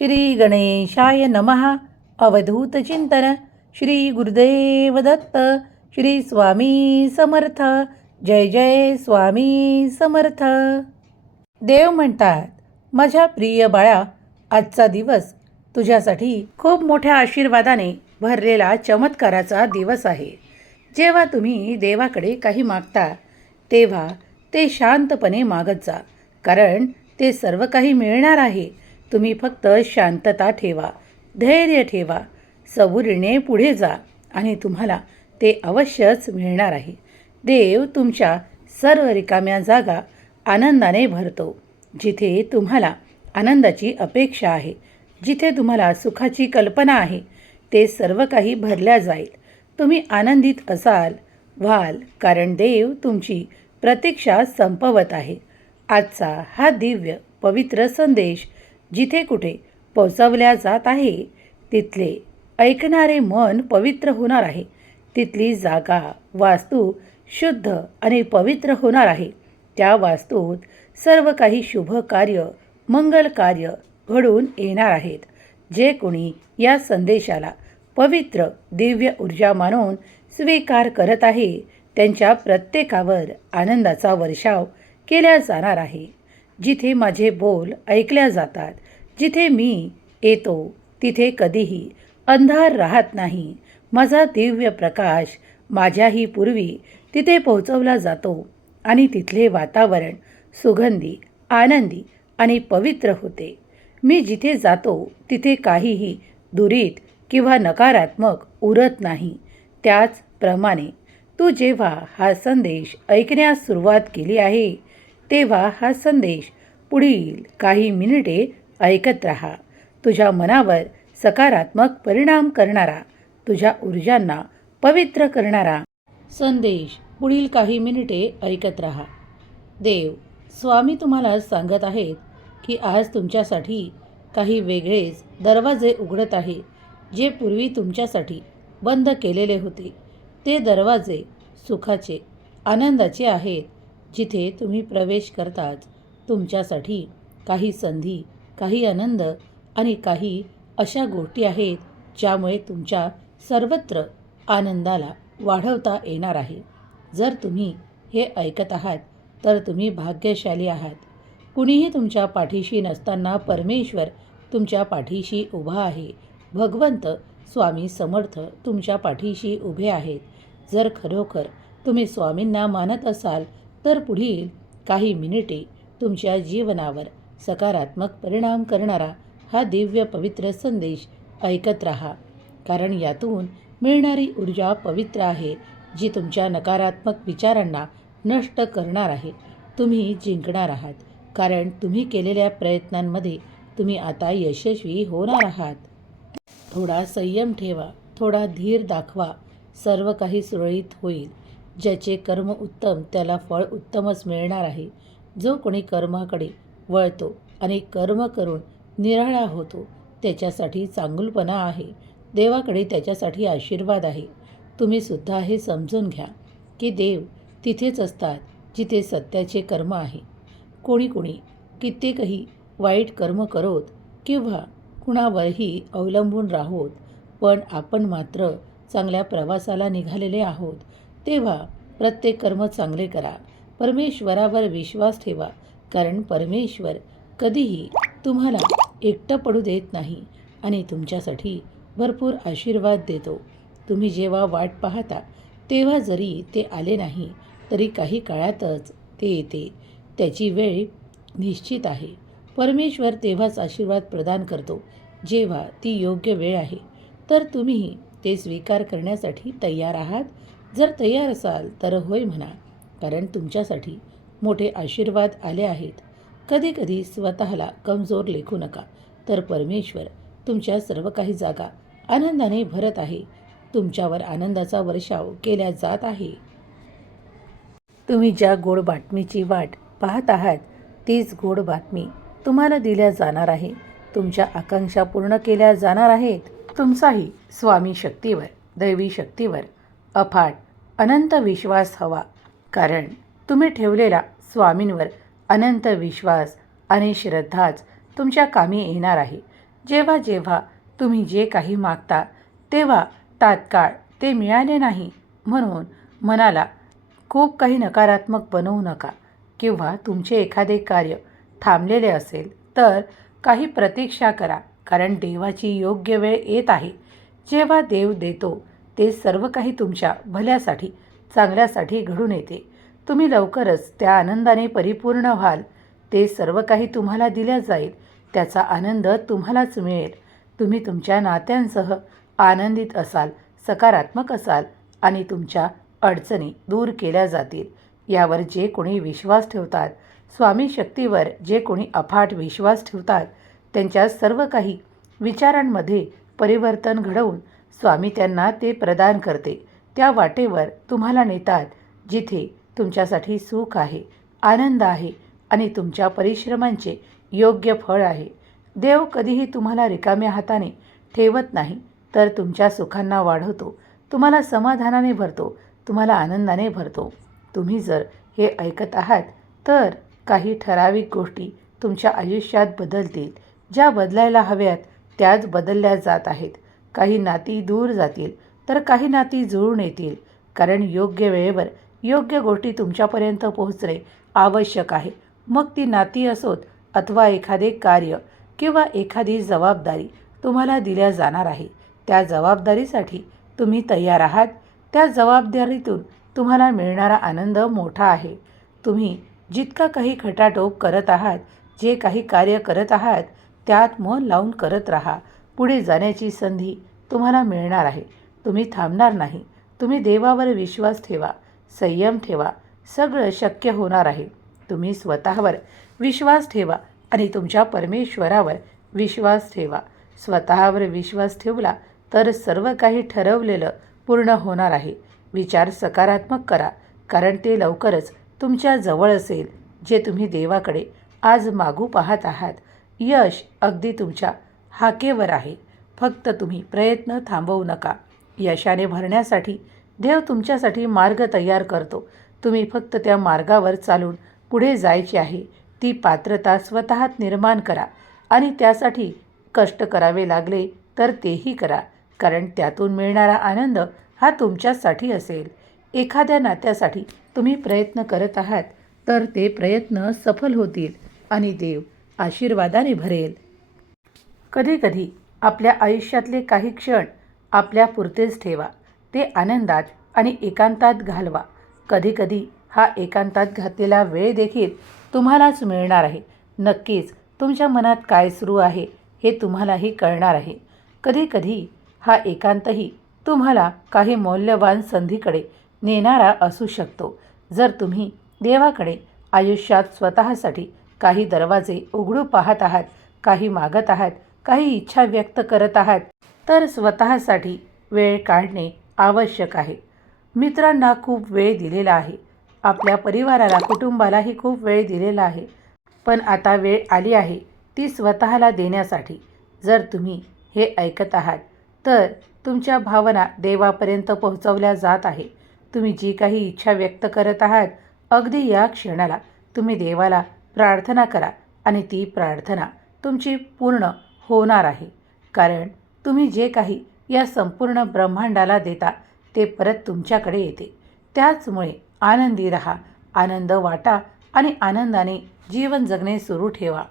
श्री गणेशाय नमः. अवधूत चिंतन. श्री गुरुदेव दत्त. श्री स्वामी समर्थ. जय जय स्वामी समर्थ. देव म्हणतात, माझ्या प्रिय बाळा, आजचा दिवस तुझ्यासाठी खूप मोठ्या आशीर्वादाने भरलेला चमत्काराचा दिवस आहे. जेव्हा तुम्ही देवाकडे काही मागता तेव्हा ते शांतपणे मागत जा, कारण ते सर्व काही मिळणार आहे. तुम्ही फक्त शांतता ठेवा, धैर्य ठेवा, सबुरीने पुढे जा आणि तुम्हाला ते अवश्यच मिळणार आहे. देव तुमच्या सर्व रिकाम्या जागा आनंदाने भरतो. जिथे तुम्हाला आनंदाची अपेक्षा आहे, जिथे तुम्हाला सुखाची कल्पना आहे, ते सर्व काही भरल्या जाईल. तुम्ही आनंदित व्हाल, कारण देव तुमची प्रतीक्षा संपवत आहे. आजचा हा दिव्य पवित्र संदेश जिथे कुठे पोचवल्या जात आहे, तिथले ऐकणारे मन पवित्र होणार आहे. तिथली जागा, वास्तू शुद्ध आणि पवित्र होणार आहे. त्या वास्तूत सर्व काही शुभ कार्य, मंगल कार्य घडून येणार आहेत. जे कोणी या संदेशाला पवित्र दिव्य ऊर्जा मानून स्वीकार करत आहे, त्यांच्या प्रत्येकावर आनंदाचा वर्षाव केला जाणार आहे. जिथे माझे बोल ऐकल्या जातात, जिथे मी येतो, तिथे कधीही अंधार राहत नाही. माझा दिव्य प्रकाश माझ्याही पूर्वी तिथे पोहोचवला जातो आणि तिथले वातावरण सुगंधी, आनंदी आणि पवित्र होते. मी जिथे जातो तिथे काहीही दुरीत किंवा नकारात्मक उरत नाही. त्याचप्रमाणे तू जेव्हा हा संदेश ऐकण्यास सुरुवात केली आहे, तेव्हा हा संदेश पुढील काही मिनिटे ऐकत राहा. तुझ्या मनावर सकारात्मक परिणाम करणारा, तुझ्या ऊर्जांना पवित्र करणारा संदेश पुढील काही मिनिटे ऐकत राहा. देव स्वामी तुम्हाला सांगत आहेत की आज तुमच्यासाठी काही वेगळेच दरवाजे उघडत आहे, जे पूर्वी तुमच्यासाठी बंद केलेले होते. ते दरवाजे सुखाचे, आनंदाचे आहेत. जिथे तुम्ही प्रवेश करताच तुमच्यासाठी काही संधी, काही आनंद आणि काही अशा गोष्टी आहेत ज्यामुळे तुमच्या सर्वत्र आनंदाला वाढवता येणार आहे. जर तुम्ही हे ऐकत आहात तर तुम्ही भाग्यशाली आहात. कुणीही तुमच्या पाठीशी नसताना परमेश्वर तुमच्या पाठीशी उभा आहे. भगवंत स्वामी समर्थ तुमच्या पाठीशी उभे आहेत. जर खरोखर तुम्ही स्वामींना मानत असाल तर पुढील काही मिनिटे तुमच्या जीवनावर सकारात्मक परिणाम करणारा हा दिव्य पवित्र संदेश ऐकत राहा, कारण यातून मिळणारी ऊर्जा पवित्र आहे, जी तुमच्या नकारात्मक विचारांना नष्ट करणार आहे. तुम्ही जिंकणार आहात, कारण तुम्ही केलेल्या प्रयत्नांमध्ये तुम्ही आता यशस्वी होणार आहात. थोडा संयम ठेवा, थोडा धीर दाखवा. सर्व काही सुरळीत होईल. ज्याचे कर्म उत्तम त्याला फळ उत्तमच मिळणार आहे. जो कोणी कर्माकडे वळतो आणि कर्म करून निराळा होतो, त्याच्यासाठी चांगुलपणा आहे. देवाकडे त्याच्यासाठी आशीर्वाद आहे. तुम्ही सुद्धा हे समजून घ्या की देव तिथेच असतात जिथे सत्याचे कर्म आहे. कोणी कित्येकही वाईट कर्म करोत किंवा कुणावरही अवलंबून राहोत, पण आपण मात्र चांगल्या प्रवासाला निघालेले आहोत. तेव्हा प्रत्येक कर्म चांगले करा. परमेश्वरावर विश्वास ठेवा, कारण परमेश्वर कधीही तुम्हाला एकटं पडू देत नाही आणि तुमच्यासाठी भरपूर आशीर्वाद देतो. तुम्ही जेव्हा वाट पाहता तेव्हा जरी ते आले नाही तरी काही काळातच ते येते. त्याची वेळ निश्चित आहे. परमेश्वर तेव्हाच आशीर्वाद प्रदान करतो जेव्हा ती योग्य वेळ आहे. तर तुम्ही ते स्वीकार करण्यासाठी तयार आहात? जर तयार असाल तर होय म्हणा, कारण तुमच्यासाठी मोठे आशीर्वाद आले आहेत. कधीकधी स्वतःला कमजोर लेखू नका, तर परमेश्वर तुमच्या सर्व काही जागा आनंदाने भरत आहे. तुमच्यावर आनंदाचा वर्षाव केला जात आहे. तुम्ही ज्या गोड बातमीची वाट पाहत आहात, तीच गोड बातमी तुम्हाला दिल्या जाणार आहे. तुमच्या आकांक्षा पूर्ण केल्या जाणार आहेत. तुमचाही स्वामी शक्तीवर, दैवी शक्तीवर अफाट अनंत विश्वास हवा, कारण तुम्ही ठेवलेला स्वामींवर अनंत विश्वास आणि श्रद्धाच तुमच्या कामी येणार आहे. जेव्हा जेव्हा तुम्ही जे काही मागता तेव्हा तात्काळ ते मिळाले नाही म्हणून मनाला खूप काही नकारात्मक बनवू नका. किंवा तुमचे एखादे कार्य थांबलेले असेल तर काही प्रतीक्षा करा, कारण देवाची योग्य वेळ येत आहे. जेव्हा देव देतो ते सर्व काही तुमच्या भल्यासाठी, चांगल्यासाठी घडून येते. तुम्ही लवकरच त्या आनंदाने परिपूर्ण व्हाल. ते सर्व काही तुम्हाला दिल्या जाईल, त्याचा आनंद तुम्हालाच मिळेल. तुम्ही तुमच्या नात्यांसह आनंदित असाल, सकारात्मक असाल आणि तुमच्या अडचणी दूर केल्या जातील. यावर जे कोणी विश्वास ठेवतात, स्वामी शक्तीवर जे कोणी अफाट विश्वास ठेवतात, त्यांच्या सर्व काही विचारांमध्ये परिवर्तन घडवून स्वामी त्यांना ते प्रदान करते. त्या वाटेवर तुम्हाला नेतात जिथे तुमच्यासाठी सुख आहे, आनंद आहे आणि तुमच्या परिश्रमांचे योग्य फळ आहे. देव कधीही तुम्हाला रिकाम्या हाताने ठेवत नाही, तर तुमच्या सुखांना वाढवतो, तुम्हाला समाधानाने भरतो, तुम्हाला आनंदाने भरतो. तुम्ही जर हे ऐकत आहात तर काही ठराविक गोष्टी तुमच्या आयुष्यात बदलतील. ज्या बदलायला हव्यात त्याच बदलल्या जात आहेत. काही नाती दूर जातील तर काही नाती जुळून येतील, कारण योग्य वेळेवर योग्य गोष्टी तुमच्यापर्यंत पोहोचणे आवश्यक आहे. मग ती नाती असोत अथवा एखादे कार्य किंवा एखादी जबाबदारी तुम्हाला दिल्या जाणार आहे. त्या जबाबदारीसाठी तुम्ही तयार आहात. त्या जबाबदारीतून तुम्हाला मिळणारा आनंद मोठा आहे. तुम्ही जितका काही खटाटोप करत आहात, जे काही कार्य करत आहात त्यात मन लावून करत राहा. पुढे जाण्याची संधी तुम्हाला मिळणार आहे. तुम्ही थांबणार नाही. तुम्ही देवावर विश्वास ठेवा, संयम ठेवा, सगळं शक्य होणार आहे. तुम्ही स्वतःवर विश्वास ठेवा आणि तुमच्या परमेश्वरावर विश्वास ठेवा. स्वतःवर विश्वास ठेवला तर सर्व काही ठरवलेलं पूर्ण होणार आहे. विचार सकारात्मक करा, कारण ते लवकरच तुमच्या जवळ असेल जे तुम्ही देवाकडे आज मागू पाहत आहात. यश अगदी तुमच्या हाकेवर आहे. फक्त तुम्ही प्रयत्न थांबवू नका. यशाने भरण्यासाठी देव तुमच्यासाठी मार्ग तयार करतो. तुम्ही फक्त त्या मार्गावर चालून पुढे जायचे आहे. ती पात्रता स्वतःत निर्माण करा आणि त्यासाठी कष्ट करावे लागले तर तेही करा, कारण त्यातून मिळणारा आनंद हा तुमच्यासाठी असेल. एखाद्या नात्यासाठी तुम्ही प्रयत्न करत आहात तर ते प्रयत्न सफल होतील आणि देव आशीर्वादाने भरेल. कधीकधी आपल्या आयुष्यातले काही क्षण आपल्यापुरतेच ठेवा. ते आनंदात आणि एकांतात घालवा. कधीकधी हा एकांतात घातलेला वेळ देखील तुम्हालाच मिळणार आहे. नक्कीच तुमच्या मनात काय सुरू आहे हे तुम्हालाही कळणार आहे. कधीकधी हा एकांतही तुम्हाला काही मौल्यवान संधीकडे नेणारा असू शकतो. जर तुम्ही देवाकडे आयुष्यात स्वतःसाठी काही दरवाजे उघडू पाहत आहात, काही मागत आहात, काही इच्छा व्यक्त करत आहात, तर स्वतःसाठी वेळ काढणे आवश्यक आहे. मित्रांना खूप वेळ दिलेला आहे, आपल्या परिवाराला, कुटुंबालाही खूप वेळ दिलेला आहे, पण आता वेळ आली आहे ती स्वतःला देण्यासाठी. जर तुम्ही हे ऐकत आहात तर तुमच्या भावना देवापर्यंत पोहोचवल्या जात आहे. तुम्ही जी काही इच्छा व्यक्त करत आहात, अगदी या क्षणाला तुम्ही देवाला प्रार्थना करा आणि ती प्रार्थना तुमची पूर्ण होणार आहे. कारण तुम्ही जे काही या संपूर्ण ब्रह्मांडाला देता ते परत तुमच्याकडे येते. त्याचमुळे आनंदी राहा, आनंद वाटा आणि आनंदाने जीवन जगणे सुरू ठेवा.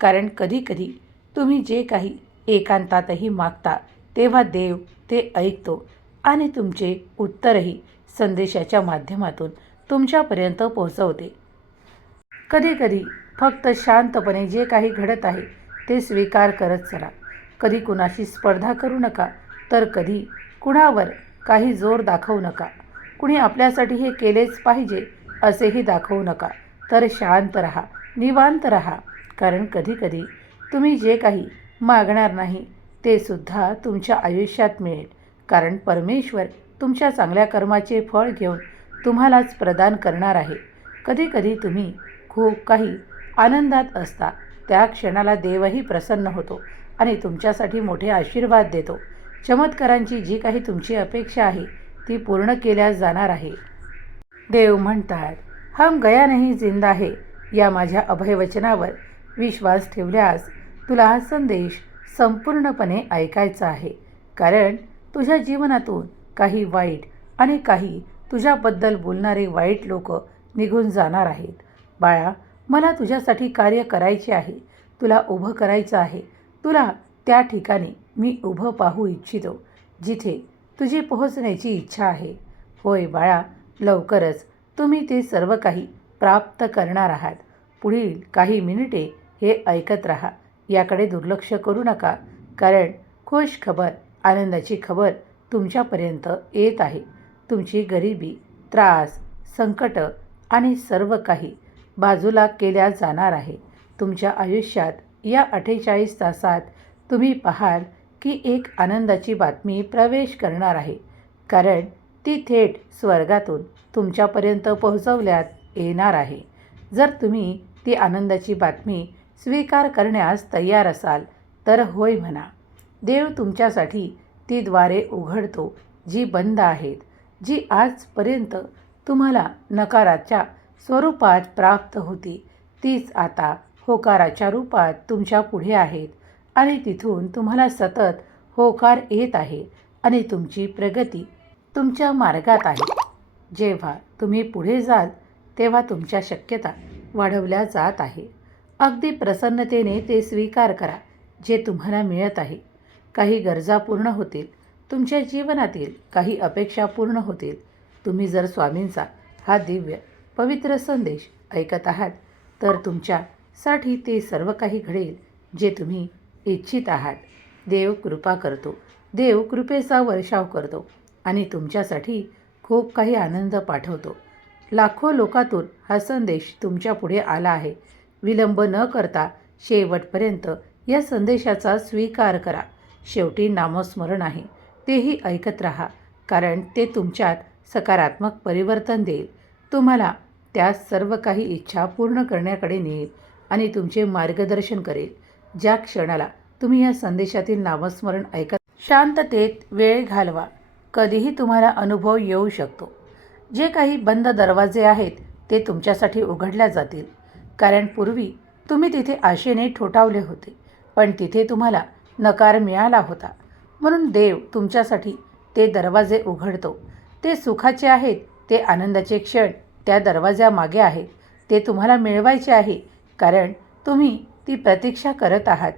कारण कधीकधी तुम्ही जे काही एकांतातही मागता तेव्हा देव ते ऐकतो आणि तुमचे उत्तरही संदेशाच्या माध्यमातून तुमच्यापर्यंत पोहोचवते. कधीकधी फक्त शांतपणे जे काही घडत आहे ते स्वीकार करत चला. कधी कुणाशी स्पर्धा करू नका, तर कधी कुणावर काही जोर दाखवू नका. कुणी आपल्यासाठी हे केलेच पाहिजे असेही दाखवू नका. तर शांत राहा, निवांत राहा. कारण कधीकधी तुम्ही जे काही मागणार नाही ते सुद्धा तुमच्या आयुष्यात मिळेल. कारण परमेश्वर तुमच्या चांगल्या कर्माचे फळ घेऊन तुम्हालाच प्रदान करणार आहे. कधीकधी तुम्ही खूप काही आनंदात असता, त्या क्षणाला देवही प्रसन्न होतो आणि तुमच्यासाठी मोठे आशीर्वाद देतो. चमत्कारांची जी काही तुमची अपेक्षा आहे ती पूर्ण केल्या जाणार आहे. देव म्हणतात, हम गया नहीं जिंदा है. या माझ्या अभयवचनावर विश्वास ठेवल्यास तुला हा संदेश संपूर्णपणे ऐकायचं आहे, कारण तुझ्या जीवनातून काही वाईट आणि काही तुझ्याबद्दल बोलणारे वाईट लोक निघून जाणार आहेत. बाळा, मला तुझ्यासाठी कार्य करायचे आहे, तुला उभं करायचं आहे. तुला त्या ठिकाणी मी उभं पाहू इच्छितो जिथे तुझी पोहोचण्याची इच्छा आहे. होय बाळा, लवकरच तुम्ही ते सर्व काही प्राप्त करणार आहात. पुढील काही मिनिटे हे ऐकत राहा, याकडे दुर्लक्ष करू नका, कारण खुश खबर, आनंदाची खबर तुमच्यापर्यंत येत आहे. तुमची गरिबी, त्रास, संकट आणि सर्व काही बाजूला केल्या जाणार आहे. तुमच्या आयुष्यात या 48 तासात तुम्ही पाहाल की एक आनंदाची बातमी प्रवेश करणार आहे, कारण ती थेट स्वर्गातून तुमच्यापर्यंत पोहोचवण्यात येणार आहे. जर तुम्ही ती आनंदाची बातमी स्वीकार करण्यास तयार असाल तर होय म्हणा. देव तुमच्यासाठी ती द्वारे उघडतो जी बंद आहेत, जी आजपर्यंत तुम्हाला नकाराच्या स्वरूपात प्राप्त होती, तीच आता होकाराच्या रूपात तुमच्या पुढे आहेत आणि तिथून तुम्हाला सतत होकार येत आहे आणि तुमची प्रगती तुमच्या मार्गात आहे. जेव्हा तुम्ही पुढे जाल तेव्हा तुमच्या शक्यता वाढवल्या जात आहे. अगदी प्रसन्नतेने ते स्वीकार करा जे तुम्हाला मिळत आहे. काही गरजा पूर्ण होतील, तुमच्या जीवनातील काही अपेक्षा पूर्ण होतील. तुम्ही जर स्वामींचा हा दिव्य पवित्र संदेश ऐकत आहात तर तुमच्यासाठी ते सर्व काही घडेल जे तुम्ही इच्छित आहात. देव कृपा करतो, देव कृपेचा वर्षाव करतो आणि तुमच्यासाठी खूप काही आनंद पाठवतो. लाखो लोकातून हा संदेश तुमच्या पुढे आला आहे. विलंब न करता शेवटपर्यंत या संदेशाचा स्वीकार करा. शेवटी नामस्मरण आहे, तेही ऐकत राहा, कारण ते तुमच्यात सकारात्मक परिवर्तन देईल. तुम्हाला त्या सर्व काही इच्छा पूर्ण करण्याकडे नेईल आणि तुमचे मार्गदर्शन करेल. ज्या क्षणाला तुम्ही या संदेशातील नामस्मरण ऐकत शांततेत वेळ घालवा. कधीही तुम्हाला अनुभव येऊ शकतो. जे काही बंद दरवाजे आहेत ते तुमच्यासाठी उघडल्या जातील, कारण पूर्वी तुम्ही तिथे आशेने ठोठावले होते, पण तिथे तुम्हाला नकार मिळाला होता. म्हणून देव तुमच्यासाठी ते दरवाजे उघडतो. ते सुखाचे आहेत, ते आनंदाचे क्षण त्या दरवाजामागे आहेत. ते तुम्हाला मिळवायचे आहे, कारण तुम्ही ती प्रतीक्षा करत आहात.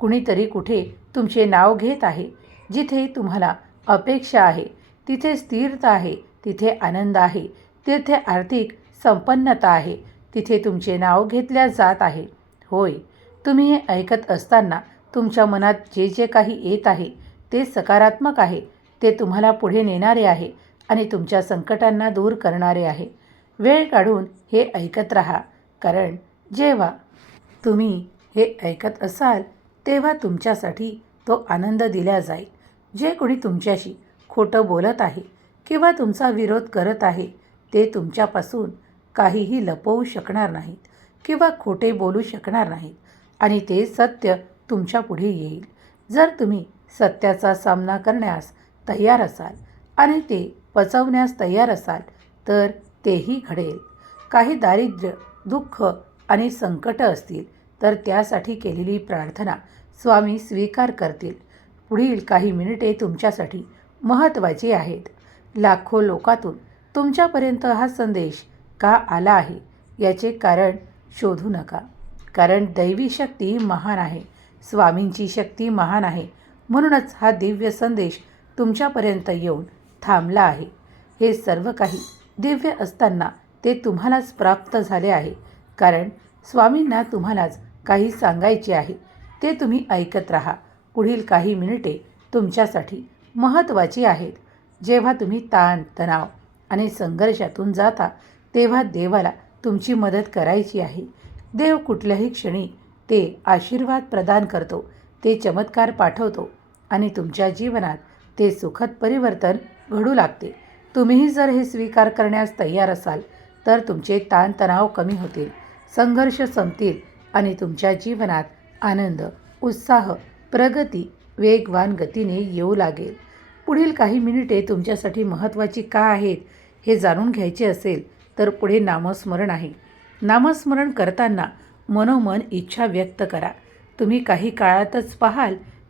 कुणीतरी कुठे तुमचे नाव घेत आहे. जिथे तुम्हाला अपेक्षा आहे तिथे स्थिरता आहे, तिथे आनंद आहे, तिथे आर्थिक संपन्नता आहे, तिथे तुमचे नाव घेतल्या जात आहे. होय, तुम्ही हे ऐकत असताना तुमच्या मनात जे जे काही येत आहे ते सकारात्मक आहे. ते तुम्हाला पुढे नेणारे आहे आणि तुमच्या संकटांना दूर करणारे आहे. वेळ काढून हे ऐकत राहा, कारण जेव्हा तुम्ही हे ऐकत असाल तेव्हा तुमच्यासाठी तो आनंद दिला जाईल. जे कोणी तुमच्याशी खोटं बोलत आहे किंवा तुमचा विरोध करत आहे ते तुमच्यापासून काहीही लपवू शकणार नाहीत किंवा खोटे बोलू शकणार नाहीत आणि ते सत्य तुमच्या पुढे येईल. जर तुम्ही सत्याचा सामना करण्यास तयार असाल आणि ते पचवण्यास तयार असाल तर तेही घडेल. काही दारिद्र्य, दुःख आणि संकट असतील तर त्यासाठी केलेली प्रार्थना स्वामी स्वीकार करतील. पुढील काही मिनिटे तुमच्यासाठी महत्त्वाची आहेत. लाखो लोकातून तुमच्यापर्यंत हा संदेश का आला आहे याचे कारण शोधू नका, कारण दैवी शक्ती महान आहे, स्वामींची शक्ती महान आहे. म्हणूनच हा दिव्य संदेश तुमच्यापर्यंत येऊन थांबला आहे. हे सर्व काही दिव्य असताना ते तुम्हालाच प्राप्त झाले आहे, कारण स्वामींना तुम्हालाच काही सांगायचे आहे. ते तुम्ही ऐकत राहा. पुढील काही मिनिटे तुमच्यासाठी महत्त्वाची आहेत. जेव्हा तुम्ही ताण, तणाव आणि संघर्षातून जाता तेव्हा देवाला तुमची मदत करायची आहे. देव कुठल्याही क्षणी ते आशीर्वाद प्रदान करतो, ते चमत्कार पाठवतो आणि तुमच्या जीवनात ते सुखद परिवर्तन घडू लागते. तुम्हीही जर हे स्वीकार करण्यास तयार असाल तर तुमचे ताणतणाव कमी होतील, संघर्ष संपतील आणि तुमच्या जीवनात आनंद, उत्साह, प्रगती वेगवान गतीने येऊ लागेल. पुढील काही मिनिटे तुमच्यासाठी महत्त्वाची का आहेत हे जाणून घ्यायचे असेल तर पुढे नामस्मरण आहे. नामस्मरण करताना मनोमन इच्छा व्यक्त करा. तुम्ही काही काळातच पाहाल